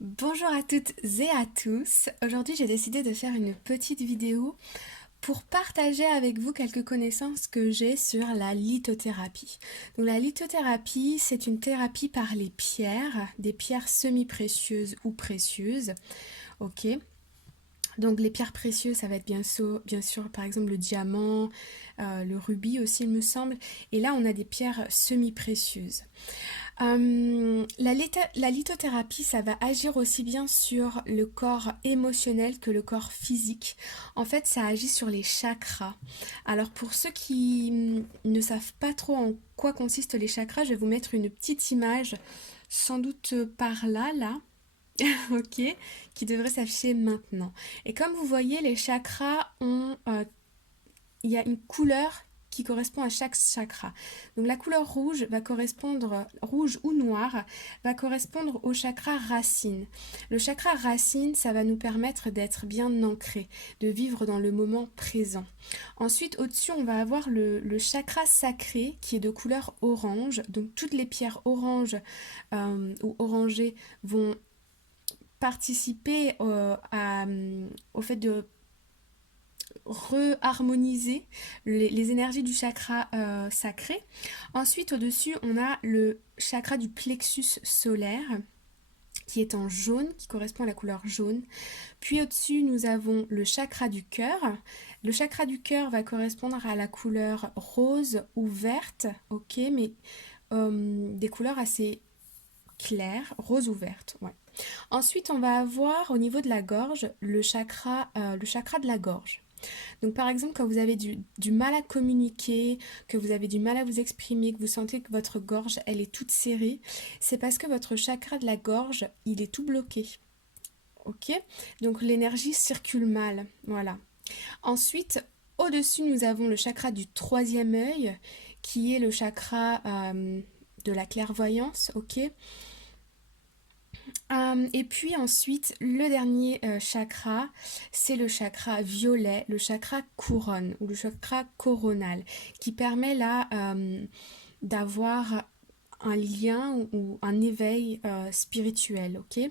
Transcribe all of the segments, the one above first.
Bonjour à toutes et à tous. Aujourd'hui, j'ai décidé de faire une petite vidéo pour partager avec vous quelques connaissances que j'ai sur la lithothérapie. Donc la lithothérapie, c'est une thérapie par les pierres, des pierres semi-précieuses ou précieuses. Ok. Donc les pierres précieuses, ça va être bien sûr par exemple le diamant, le rubis aussi il me semble. Et là, on a des pierres semi-précieuses. La lithothérapie, ça va agir aussi bien sur le corps émotionnel que le corps physique. En fait, ça agit sur les chakras. Alors pour ceux qui ne savent pas trop en quoi consistent les chakras, je vais vous mettre une petite image, sans doute par là, ok, qui devrait s'afficher maintenant. Et comme vous voyez, les chakras ont il y a une couleur qui correspond à chaque chakra. Donc la couleur rouge va correspondre, rouge ou noir, va correspondre au chakra racine. Le chakra racine, ça va nous permettre d'être bien ancré, de vivre dans le moment présent. Ensuite, au-dessus, on va avoir le chakra sacré qui est de couleur orange. Donc toutes les pierres oranges ou orangées vont participer au fait de reharmoniser les énergies du chakra sacré. Ensuite, au-dessus, on a le chakra du plexus solaire qui est en jaune, qui correspond à la couleur jaune. Puis au-dessus, nous avons le chakra du cœur. Le chakra du cœur va correspondre à la couleur rose ou verte, ok, mais des couleurs assez claires, rose ou verte, ouais. Ensuite, on va avoir au niveau de la gorge le chakra de la gorge. Donc par exemple, quand vous avez du mal à communiquer, que vous avez du mal à vous exprimer, que vous sentez que votre gorge, elle est toute serrée, c'est parce que votre chakra de la gorge, il est tout bloqué. Ok. Donc l'énergie circule mal. Voilà. Ensuite, au-dessus, nous avons le chakra du troisième œil, qui est le chakra de la clairvoyance. Ok. Et puis ensuite, le dernier chakra, c'est le chakra violet, le chakra couronne ou le chakra coronal, qui permet là d'avoir un lien ou un éveil spirituel, ok?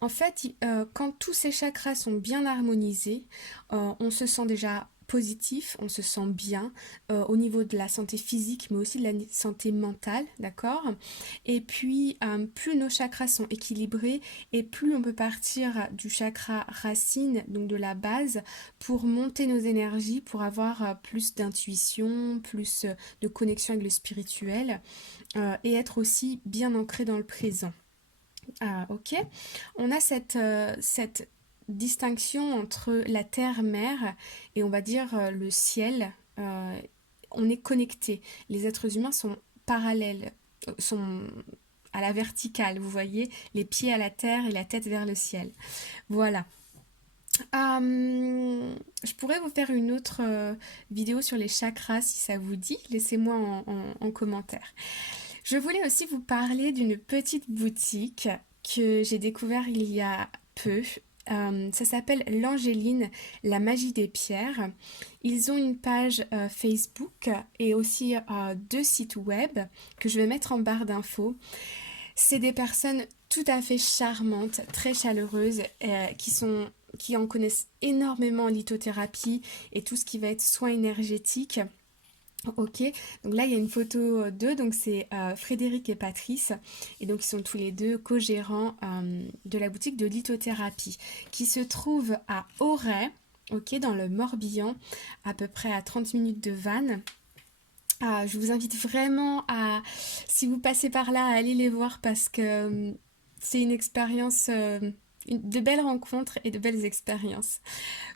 En fait, quand tous ces chakras sont bien harmonisés, on se sent déjà positif, on se sent bien au niveau de la santé physique, mais aussi de la santé mentale, d'accord? Et puis, plus nos chakras sont équilibrés et plus on peut partir du chakra racine, donc de la base, pour monter nos énergies, pour avoir plus d'intuition, plus de connexion avec le spirituel et être aussi bien ancré dans le présent. Ah, ok. On a cette distinction entre la terre-mer et on va dire le ciel. On est connecté. Les êtres humains sont parallèles, sont à la verticale, vous voyez, les pieds à la terre et la tête vers le ciel. Voilà. Je pourrais vous faire une autre vidéo sur les chakras si ça vous dit. Laissez-moi en commentaire. Je voulais aussi vous parler d'une petite boutique que j'ai découvert il y a peu. Ça s'appelle l'Angéline, la magie des pierres. Ils ont une page Facebook et aussi deux sites web que je vais mettre en barre d'infos. C'est des personnes tout à fait charmantes, très chaleureuses, qui en connaissent énormément en lithothérapie et tout ce qui va être soins énergétiques. Ok, donc là il y a une photo d'eux, donc c'est Frédéric et Patrice, et donc ils sont tous les deux co-gérants de la boutique de lithothérapie qui se trouve à Auray, ok, dans le Morbihan, à peu près à 30 minutes de Vannes. Je vous invite vraiment si vous passez par là, à aller les voir parce que c'est une expérience, de belles rencontres et de belles expériences.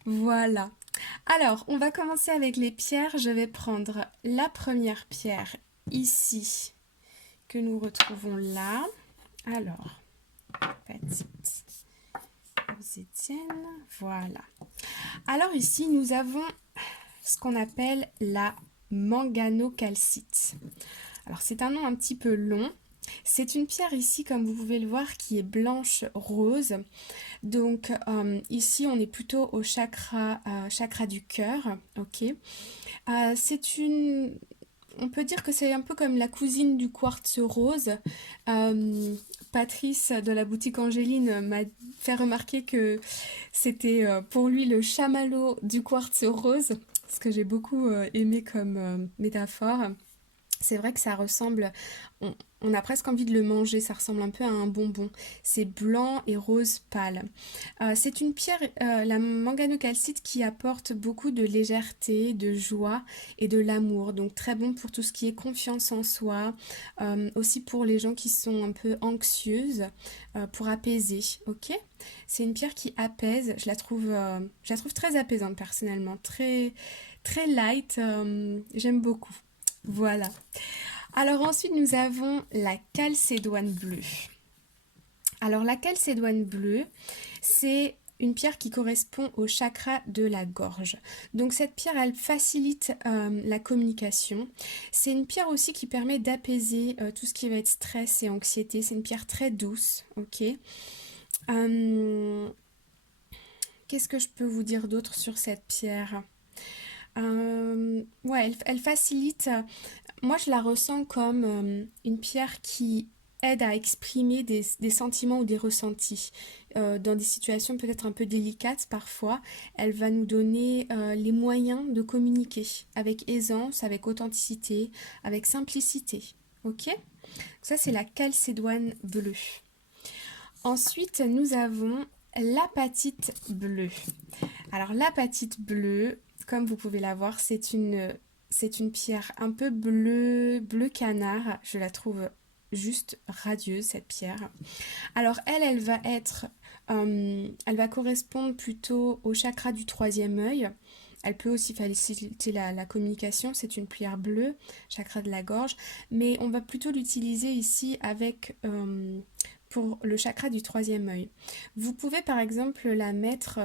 Voilà. Alors, on va commencer avec les pierres. Je vais prendre la première pierre ici, que nous retrouvons là. Alors, petite Étienne, voilà. Alors ici, nous avons ce qu'on appelle la manganocalcite. Alors, c'est un nom un petit peu long. C'est une pierre ici, comme vous pouvez le voir, qui est blanche-rose. Donc ici, on est plutôt au chakra du cœur, ok. C'est on peut dire que c'est un peu comme la cousine du quartz rose, euh, Patrice de la boutique Angéline m'a fait remarquer que c'était pour lui le chamallow du quartz rose, ce que j'ai beaucoup aimé comme métaphore. C'est vrai que ça ressemble, on, on a presque envie de le manger, ça ressemble un peu à un bonbon. C'est blanc et rose pâle. C'est une pierre, la manganocalcite, qui apporte beaucoup de légèreté, de joie et de l'amour. Donc très bon pour tout ce qui est confiance en soi, aussi pour les gens qui sont un peu anxieuses, pour apaiser, ok? C'est une pierre qui apaise, je la trouve très apaisante personnellement, très, très light, j'aime beaucoup. Voilà. Alors ensuite, nous avons la calcédoine bleue. Alors la calcédoine bleue, c'est une pierre qui correspond au chakra de la gorge. Donc cette pierre, elle facilite la communication. C'est une pierre aussi qui permet d'apaiser tout ce qui va être stress et anxiété. C'est une pierre très douce, ok. Euh, Qu'est-ce que je peux vous dire d'autre sur cette pierre? Ouais, elle facilite. Moi, je la ressens comme une pierre qui aide à exprimer des sentiments ou des ressentis. Dans des situations peut-être un peu délicates parfois, elle va nous donner les moyens de communiquer avec aisance, avec authenticité, avec simplicité. Ok? Ça, c'est la calcédoine bleue. Ensuite, nous avons l'apatite bleue. Alors, l'apatite bleue, comme vous pouvez la voir, c'est une pierre un peu bleu canard. Je la trouve juste radieuse, cette pierre. Alors elle va correspondre plutôt au chakra du troisième œil. Elle peut aussi faciliter la communication. C'est une pierre bleue, chakra de la gorge. Mais on va plutôt l'utiliser ici pour le chakra du troisième œil. Vous pouvez par exemple la mettre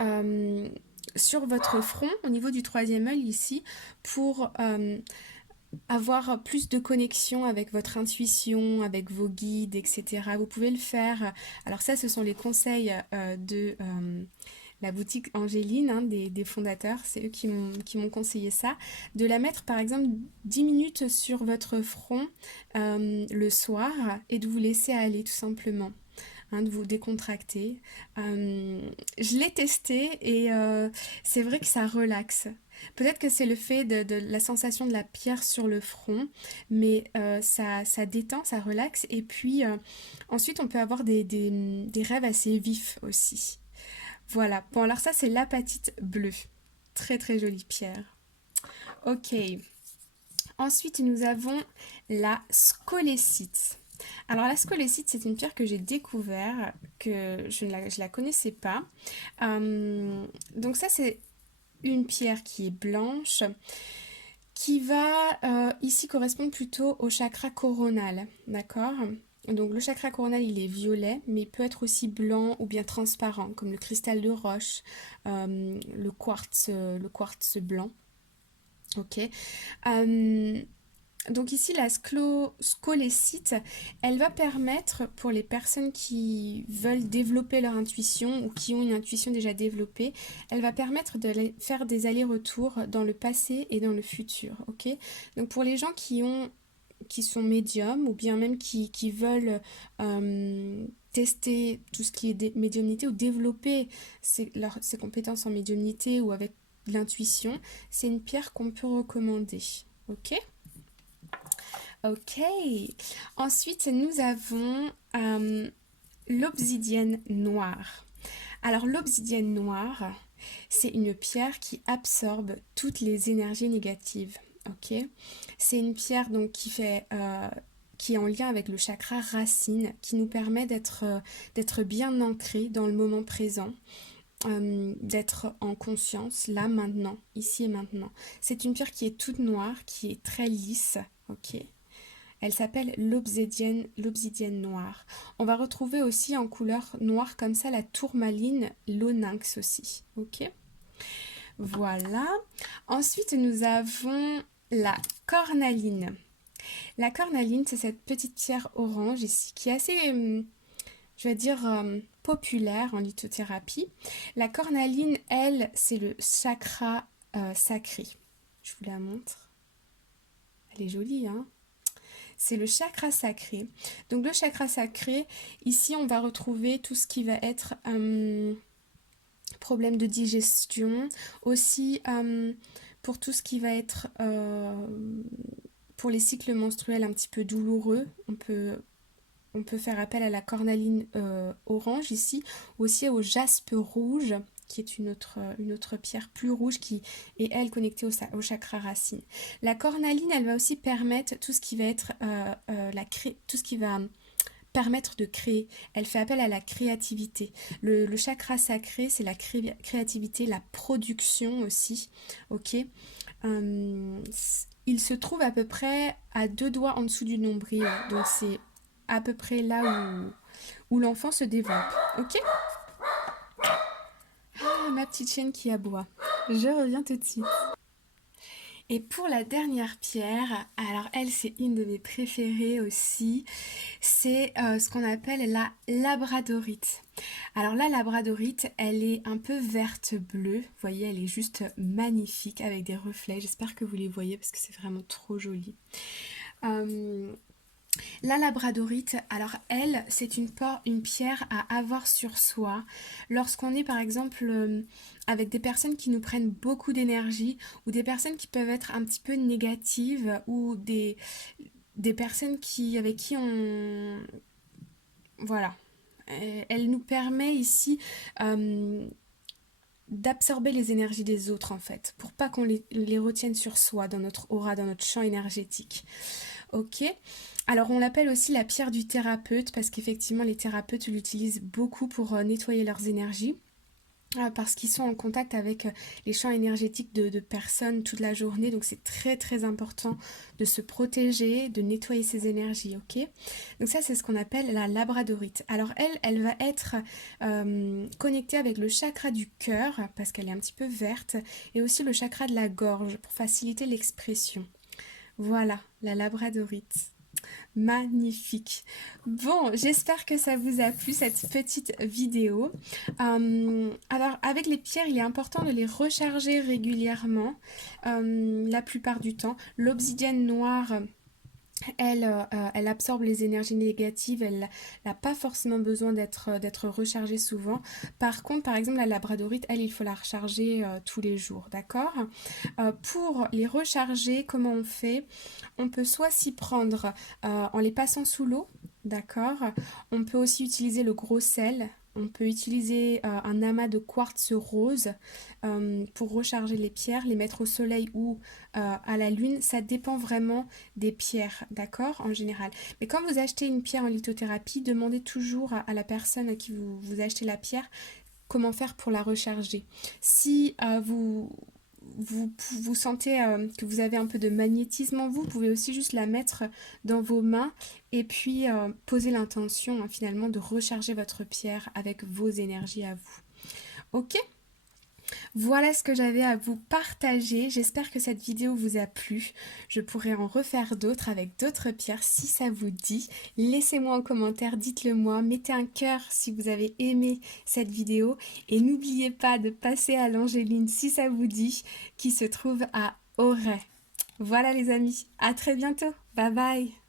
euh, sur votre front, au niveau du troisième œil ici, pour avoir plus de connexion avec votre intuition, avec vos guides, etc. Vous pouvez le faire. Alors ça, ce sont les conseils de la boutique Angéline, hein, des fondateurs. C'est eux qui m'ont conseillé ça. De la mettre, par exemple, 10 minutes sur votre front le soir et de vous laisser aller tout simplement. Hein, de vous décontracter. Je l'ai testé et c'est vrai que ça relaxe. Peut-être que c'est le fait de la sensation de la pierre sur le front, mais ça détend, ça relaxe. Et puis ensuite, on peut avoir des rêves assez vifs aussi. Voilà. Bon, alors ça, c'est l'apatite bleue. Très très jolie pierre. Ok. Ensuite, nous avons la scolécite. Alors la scolécite, c'est une pierre que j'ai découvert, que je la connaissais pas. Donc ça, c'est une pierre qui est blanche, qui va ici correspondre plutôt au chakra coronal, d'accord? Donc le chakra coronal, il est violet, mais il peut être aussi blanc ou bien transparent, comme le cristal de roche, le quartz blanc. Ok. Euh, donc ici, la scolécite, elle va permettre pour les personnes qui veulent développer leur intuition ou qui ont une intuition déjà développée, elle va permettre de faire des allers-retours dans le passé et dans le futur. Ok. Donc pour les gens qui sont médiums ou bien même qui veulent tester tout ce qui est médiumnité ou développer ses compétences en médiumnité ou avec l'intuition, c'est une pierre qu'on peut recommander. Ok. Ok. Ensuite, nous avons l'obsidienne noire. Alors, l'obsidienne noire, c'est une pierre qui absorbe toutes les énergies négatives. Ok. C'est une pierre donc qui est en lien avec le chakra racine, qui nous permet d'être bien ancré dans le moment présent. D'être en conscience là maintenant, ici et maintenant. C'est une pierre qui est toute noire, qui est très lisse, ok. Elle s'appelle l'obsidienne noire. On va retrouver aussi en couleur noire comme ça la tourmaline, l'onyx aussi. Ok. Voilà. Ensuite, nous avons la cornaline. La cornaline, c'est cette petite pierre orange ici qui est assez, je vais dire, populaire en lithothérapie. La cornaline, elle, c'est le chakra sacré. Je vous la montre. Elle est jolie, hein? c'est le chakra sacré. Donc le chakra sacré, ici on va retrouver tout ce qui va être problème de digestion, aussi pour tout ce qui va être pour les cycles menstruels un petit peu douloureux, on peut faire appel à la cornaline orange ici, aussi au jaspe rouge, qui est une autre pierre plus rouge qui est elle connectée au chakra racine. La cornaline, elle va aussi permettre tout ce qui va être tout ce qui va permettre de créer. Elle fait appel à la créativité. Le chakra sacré, c'est la créativité, la production aussi. Ok. Il se trouve à peu près à 2 doigts en dessous du nombril. Donc c'est à peu près là où l'enfant se développe. Ok. Ah, ma petite chienne qui aboie. Je reviens tout de suite. Et pour la dernière pierre, alors elle c'est une de mes préférées aussi, c'est ce qu'on appelle la labradorite. Alors la labradorite, elle est un peu verte-bleue, vous voyez, elle est juste magnifique avec des reflets, j'espère que vous les voyez parce que c'est vraiment trop joli. La labradorite, alors elle, c'est une pierre à avoir sur soi lorsqu'on est par exemple avec des personnes qui nous prennent beaucoup d'énergie ou des personnes qui peuvent être un petit peu négatives ou des personnes avec qui on... Voilà. Elle nous permet ici d'absorber les énergies des autres en fait, pour pas qu'on les retienne sur soi, dans notre aura, dans notre champ énergétique. Ok. Alors on l'appelle aussi la pierre du thérapeute parce qu'effectivement les thérapeutes l'utilisent beaucoup pour nettoyer leurs énergies. Parce qu'ils sont en contact avec les champs énergétiques de personnes toute la journée. Donc c'est très très important de se protéger, de nettoyer ses énergies, ok? Donc ça c'est ce qu'on appelle la labradorite. Alors elle va être connectée avec le chakra du cœur parce qu'elle est un petit peu verte et aussi le chakra de la gorge pour faciliter l'expression. Voilà, la labradorite. Magnifique. Bon, j'espère que ça vous a plu cette petite vidéo. Alors, avec les pierres, il est important de les recharger régulièrement, la plupart du temps. L'obsidienne noire, elle absorbe les énergies négatives, elle n'a pas forcément besoin d'être rechargée souvent. Par contre, par exemple, la labradorite, elle, il faut la recharger tous les jours, d'accord? Pour les recharger, comment on fait? On peut soit s'y prendre en les passant sous l'eau, d'accord? On peut aussi utiliser le gros sel. On peut utiliser un amas de quartz rose pour recharger les pierres, les mettre au soleil ou à la lune. Ça dépend vraiment des pierres, d'accord, en général. Mais quand vous achetez une pierre en lithothérapie, demandez toujours à la personne à qui vous achetez la pierre comment faire pour la recharger. Si vous sentez que vous avez un peu de magnétisme en vous, vous pouvez aussi juste la mettre dans vos mains et puis poser l'intention finalement de recharger votre pierre avec vos énergies à vous. Ok ? Voilà ce que j'avais à vous partager. J'espère que cette vidéo vous a plu. Je pourrais en refaire d'autres avec d'autres pierres si ça vous dit. Laissez-moi en commentaire, dites-le moi. Mettez un cœur si vous avez aimé cette vidéo. Et n'oubliez pas de passer à l'Angéline si ça vous dit, qui se trouve à Auray. Voilà les amis, à très bientôt. Bye bye.